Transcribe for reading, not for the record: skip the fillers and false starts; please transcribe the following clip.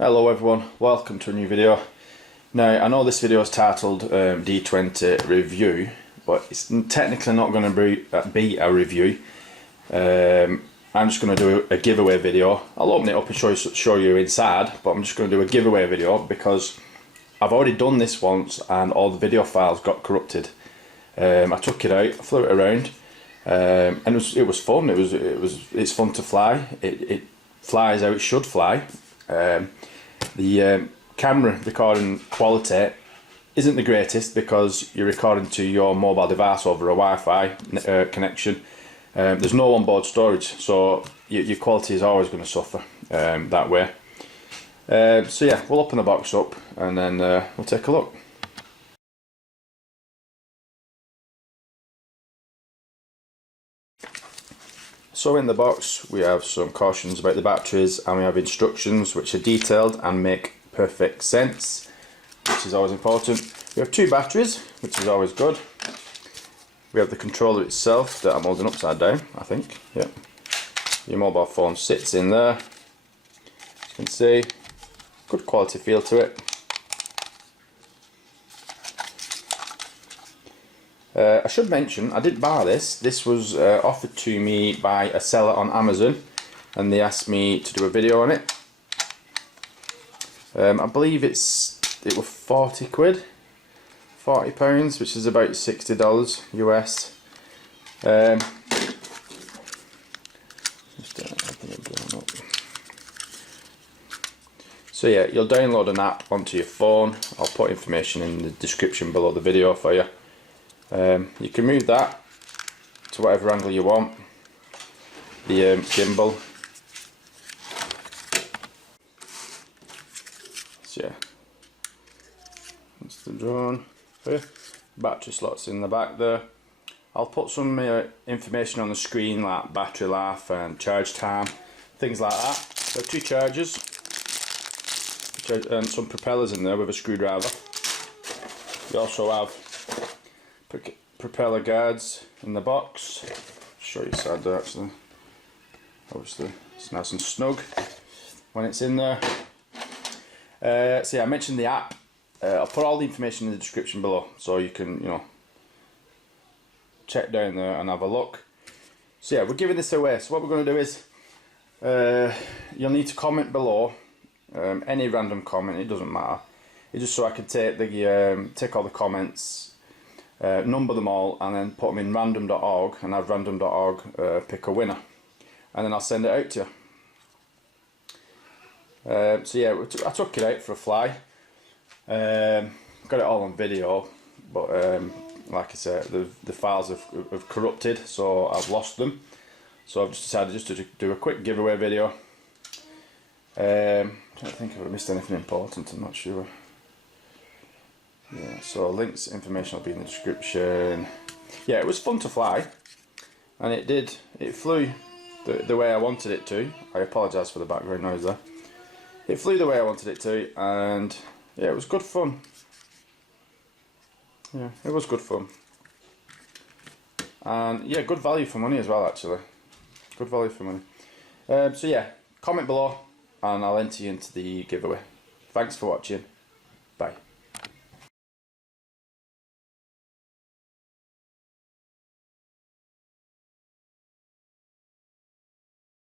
Hello everyone, welcome to a new video. Now I know this video is titled D20 review, but it's technically not going to be a review. I'm just going to do a giveaway video. I'll open it up and show you inside, but I'm just going to do a giveaway video because I've already done this once and all the video files got corrupted. I took it out, I flew it around, and it was fun. It's fun to fly. It flies how it should fly. The camera recording quality isn't the greatest because you're recording to your mobile device over a Wi-Fi connection. There's no onboard storage, so your quality is always going to suffer that way. So yeah, we'll open the box up and then we'll take a look. So in the box we have some cautions about the batteries, and we have instructions which are detailed and make perfect sense, which is always important. We have two batteries, which is always good. We have the controller itself that I'm holding upside down, I think. Yep. Your mobile phone sits in there. As you can see, good quality feel to it. I should mention, I didn't buy this. This was offered to me by a seller on Amazon, and they asked me to do a video on it. I believe it was 40 quid, £40, which is about $60 US. So yeah, you'll download an app onto your phone. I'll put information in the description below the video for you. You can move that to whatever angle you want. The gimbal. So yeah, that's the drone. Battery slots in the back there. I'll put some information on the screen like battery life and charge time, things like that. There are two chargers and some propellers in there with a screwdriver. You also have propeller guards in the box. I'll show you side there actually. Obviously it's nice and snug when it's in there. So yeah, I mentioned the app. I'll put all the information in the description below, so you can check down there and have a look. So yeah, we're giving this away. So what we're going to do is you'll need to comment below, any random comment, it doesn't matter. It's just so I can take all the comments, number them all, and then put them in random.org and have random.org pick a winner, and then I'll send it out to you. So yeah, I took it out for a fly. Got it all on video, but like I said, the files have corrupted, so I've lost them. So I've just decided to do a quick giveaway video. I don't think I've missed anything important, I'm not sure. Yeah, so links, information will be in the description. Yeah, it was fun to fly, and it flew the way I wanted it to. I apologise for the background noise there. It flew the way I wanted it to, and yeah, it was good fun. Yeah, it was good fun. And yeah, good value for money as well actually. Good value for money. So yeah, comment below and I'll enter you into the giveaway. Thanks for watching. Bye.